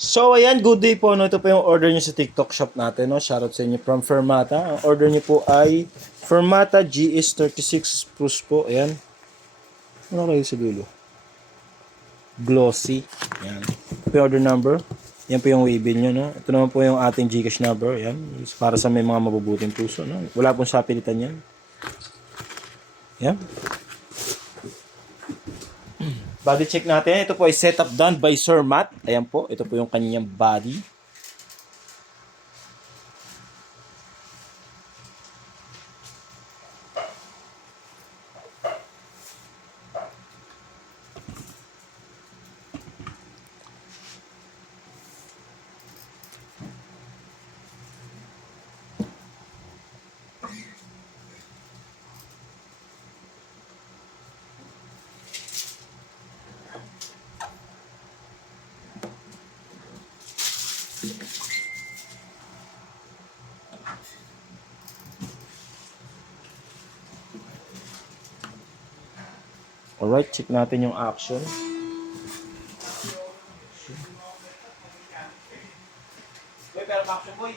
So, ayan, good day po. No? Ito po yung order nyo sa TikTok shop natin. No? Shoutout sa inyo from Fermata. Ang order nyo po ay Fermata GS36 Plus po. Ayan. Ano kayo sa dulo? Glossy. Ayan. Ito po yung order number. Yan po yung waybill nyo. No? Ito naman po yung ating Gcash number. Ayan. Para sa may mga mabubuting puso. No? Wala pong sapilitan yan. Ayan. Body check natin. Ito po ay setup done by Sir Matt. Ayan po. Ito po yung kanyang body. Alright, check natin yung action. Boy, pero action boy.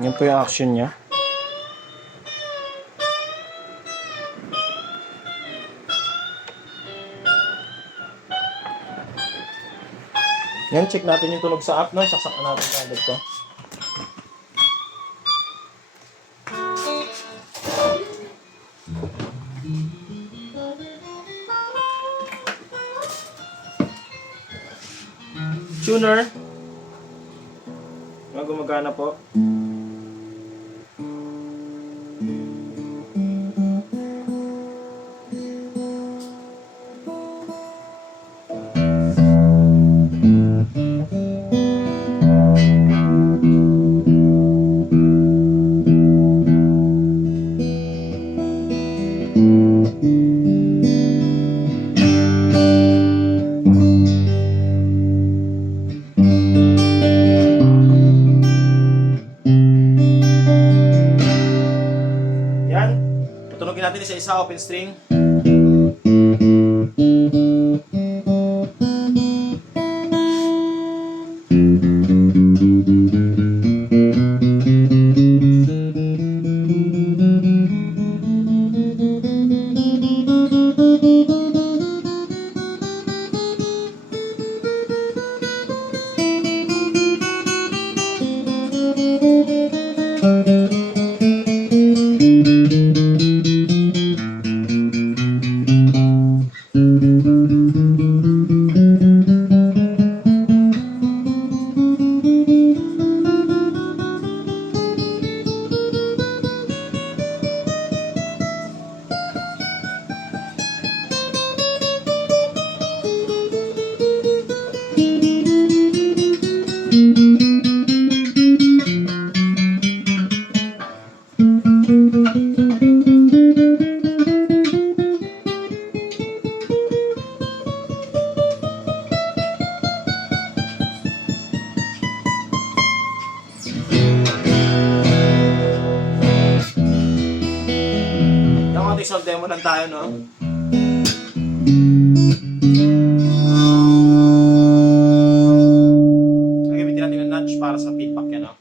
Yan po yung action niya. Yan, check natin yung tunog sa app, no? Saksak na natin kagad to. Tuner. Gumagana po. Yan. Tutunogin natin isa-isa open string. Isang demo lang tayo, no? Gamitin natin yung nudge para sa feedback yan, no?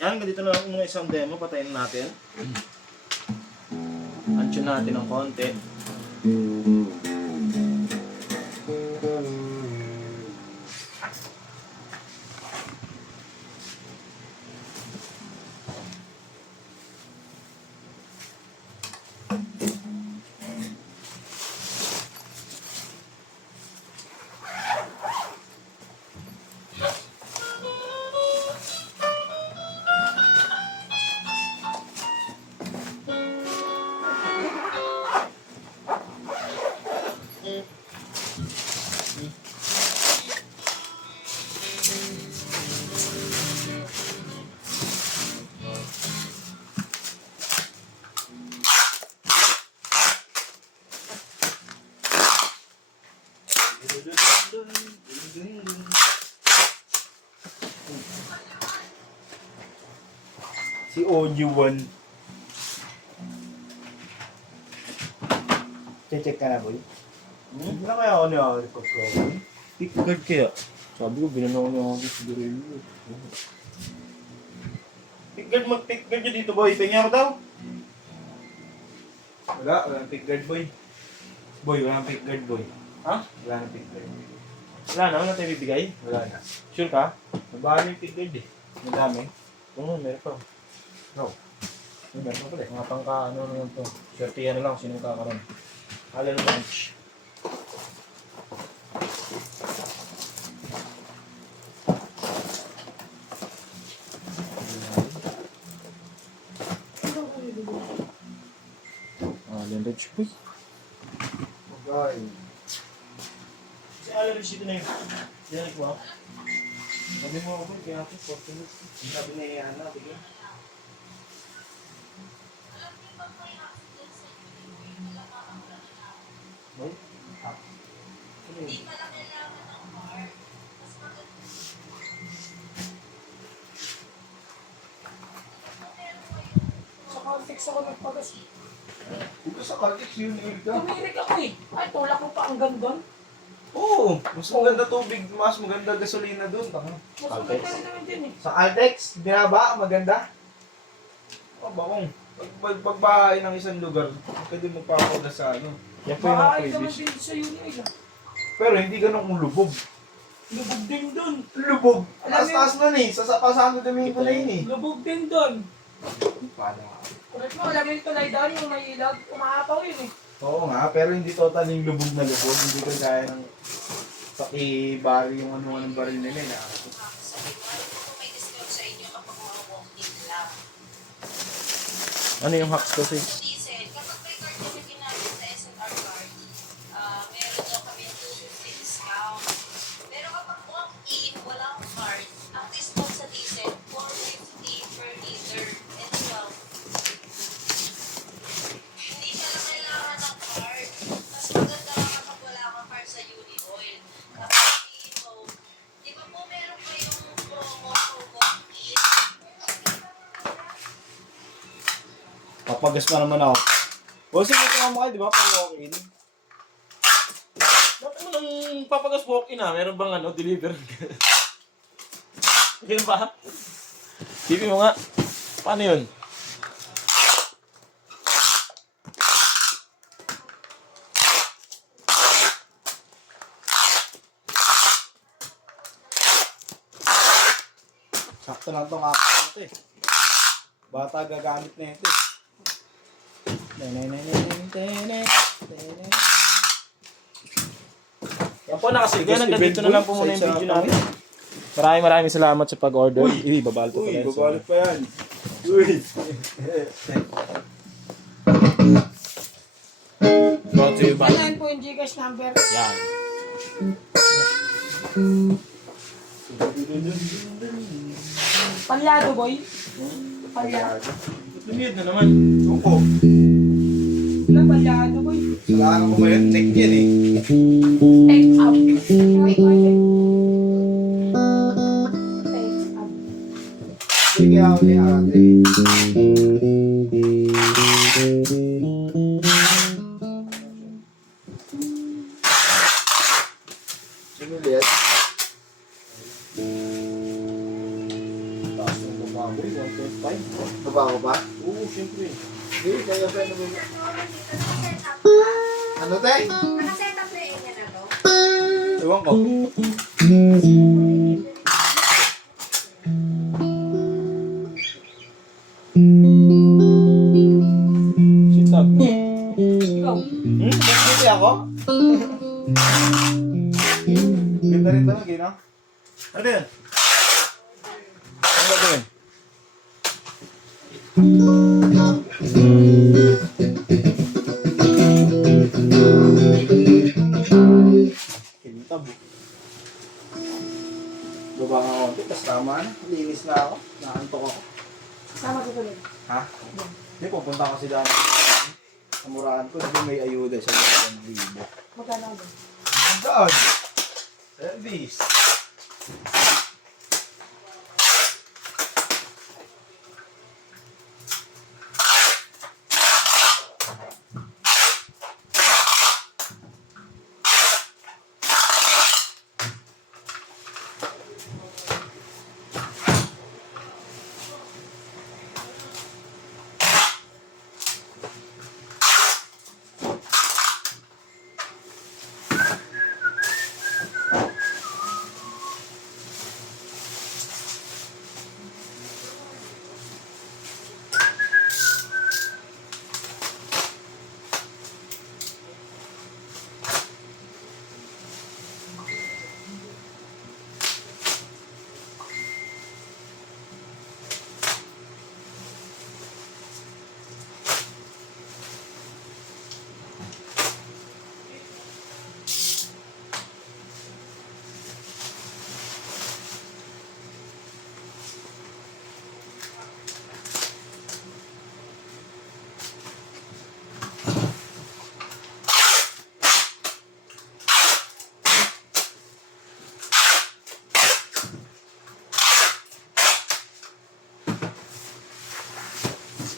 Yan, ganito na lang muna isang demo, patayin natin. Ansyon natin ng konti. Si OG1. Check ka na, boy. Hindi na kaya ako niya-report ko. Pick guard kaya. Sabi ko, binanaw niya ako sa Dorelio. Pick guard, mag-pick guard nyo dito, boy. Tingnan ako daw. Walang pick guard, boy. Boy, walang pick guard, boy. Ha? Wala na pick guard. Wala na? Wala tayo bibigay? Wala na. Sure ka? Nabahal yung pick guard eh. Madami. Oo, meron pa. No. Meron pa pala eh. Mga pangka, ano naman to. Swertihan na lang kung sinong kakaroon. Allen Ranch. Allen Ranch po. Okay. Si Allen Ranch dito na yun. Diyan ko. Sabi mo ako, kaya ako, 40 minutes. Sabi na iyan na, bigyan. Boy? Hindi pala kailangan ng card. Mas maganda. Sa context ako nagpagas. Dito sa Caltex yun, Ilka. Tumirik ako eh. Ay, tulak mo pa hanggang doon. Oo, mas maganda tubig, mas maganda gasolina doon. Mas maganda rin naman din eh. Sa Caltex, binaba, maganda. Oh, bakong. Pagbahay ng isang lugar, pwede mo pa ako na sa ano. Yan po yung mga Bahay naman previous. din sa unit. Pero hindi ganun kung lubog. Lubog din doon. Lubog. Alam mo Taas-taas nun eh. Sa Pasano Domingo na yun eh. Lubog din doon. Paano nga? Correct mo, alam mo yung tulay doon, yung may ilag, umaapaw yun eh. Oo nga, pero hindi total yung lubog na lubog. Hindi ko kaya ng paki-bari yung ano-anong baril nila eh. May discount sa inyo kapag mga walk-in lang. Ano yung hacks kasi? Diesel, kapag may card kami ginamit sa SNR card, meron daw kami 250 discount. Pero kapag walk-in, walang card, ang discount sa diesel, 450 per liter. And 12. Hindi pala kailangan ng card. Mas maganda ka kapag wala kang card sa unit oil. Kapag ito, di ba po meron kayong promo for walk-in? Papagas pa naman ako. O sige, ito mo kayo, di ba? Pag walk-in. Bakit mo nang papagas walk-in ah? Meron bang ano, deliver? Ganun ba? Tipin mo nga. Paano yun? Sakto lang itong action natin eh. Bata gagamit na ito eh. Yan po nakasiga. Hanggang dito na lang po muna yung video namin. Maraming salamat sa pag-order. Uy, babalot pa yan. Uy, babalot pa yan. Uy. Brought to you by... Ayan po yung Gcash number. Yan. Palyado boy. Palyado. Lumiyad na naman. Opo. Wala palyado boy. Salamat ko ba yun? Neck yan eh. Take up. Take up. Sige ako ni ate. Sinulit. Taas ng baba mo, 1.5. Baba ko ba? Oo, siyempre. Hindi, kaya pa naman. Ano tayo? Nakaset up na yun yan na to. Ewan ko. rin ba lagi, no? Ano yun? Ano gagawin? Kintab. Baba nga konti, tapos tama na. Linis na ako. Naantok ako. Sama ko tuloy. Ha? Hindi, pupunta kasi daan. Sa murahan ko, hindi may ayuda sa 1,000. Magkano ako doon? God! Service!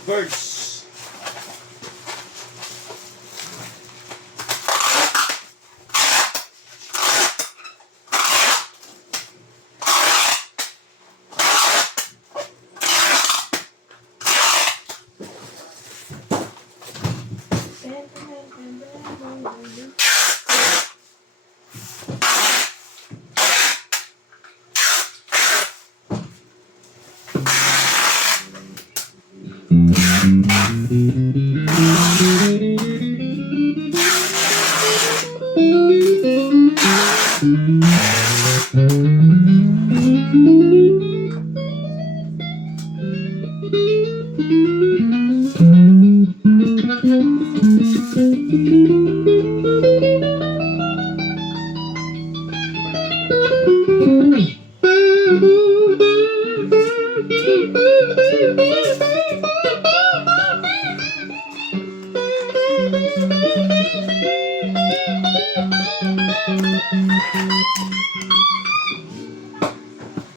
Birds.